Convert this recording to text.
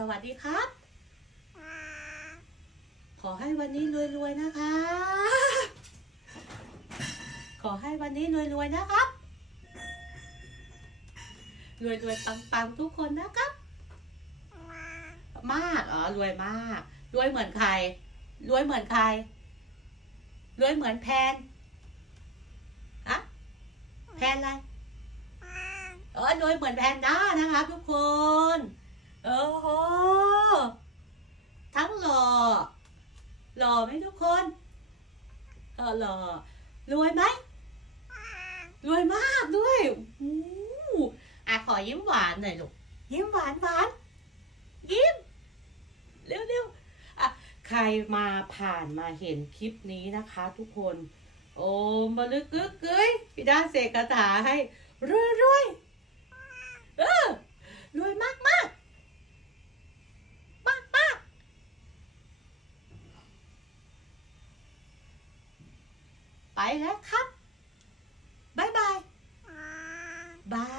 สวัสดีครับ ขอให้วันนี้รวยๆนะคะ ขอให้วันนี้รวยๆนะครับรวยๆปังๆทุกคนนะครับ มากอ๋อรวยมากรวยเหมือนใครรวยเหมือนใครรวยเหมือนแพนอะแพนอะไรเออรวยเหมือนแพนด้านะคะทุกคน โอ้โห ทั้งหล่อ ห ล่อไหมทุกคนเออหล่อรวยไหมรวยมากด้วยอู้อะขอยิ้มหวานหน่อยลูกยิ้มหวานหวานยิ้มเร็วเร็วอะใครมาผ่านมาเห็นคลิปนี้นะคะ ทุกคน โอ้มาลึกกึกกึยพี่ด้าเสกคาถาให้รวยรวยเออ รวยมากมากมากมาก ไปแล้วครับบายบาย บาย